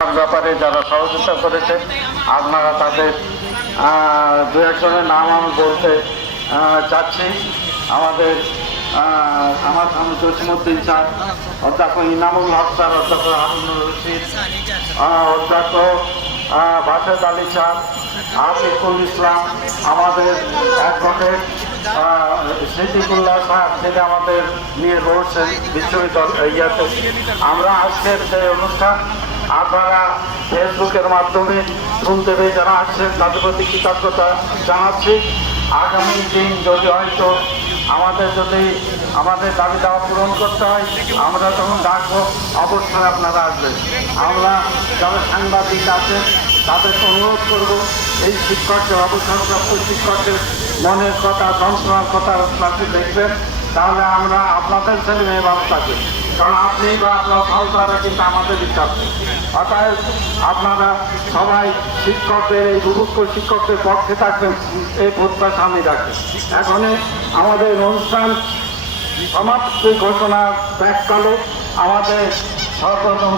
ব্যাপারে যারা সহযোগিতা করেছে আপনারা তাদের দু একজনের নাম আমি বলতে চাচ্ছি। আমাদের আমি জসিমউদ্দিন স্যার, অধ্যক্ষ ইনামুল হক স্যার, অধ্যক্ষ হারুনুর রশিদ, অধ্যক্ষ বাসেদ আলী স্যার, আতিকুল ইসলাম, আমাদের অ্যাডভোকেট সিদ্দিকুল্লাহ স্যার, যিনি আমাদের নিয়ে রয়েছেন বিশ্ববিদ্যালয় ইয়াতে। আমরা আজকের যে অনুষ্ঠান আপনারা ফেসবুকের মাধ্যমে শুনতে পেয়ে যারা আসছেন তাদের প্রতি কৃতজ্ঞতা জানাচ্ছি। আগামী দিন যদি হয়তো আমাদের দাবি দাওয়া পূরণ করতে হয়, আমরা তখন ডাকবো, অবশ্যই আপনারা আসবেন। আমরা যারা সাংবাদিক আছেন তাদেরকে অনুরোধ করবো, এই শিক্ষকদের অবসরপ্রাপ্ত শিক্ষকদের মনের কথা, যন্ত্রণার কথা আপনাকে দেখবেন, তাহলে আমরা আপনাদের ছেলে মেয়ে ভালো থাকবে। কারণ আপনি বা আপনার সহকারা কিন্তু আমাদের বিচার। অতএব আপনারা সবাই শিক্ষকদের, এই দুর্ভোগ্য শিক্ষকদের পক্ষে থাকবেন, এই প্রত্যাশা আমি রাখি। এখন আমাদের অনুষ্ঠান সমাপ্তি ঘোষণা প্রাককালে আমাদের সর্বপ্রথম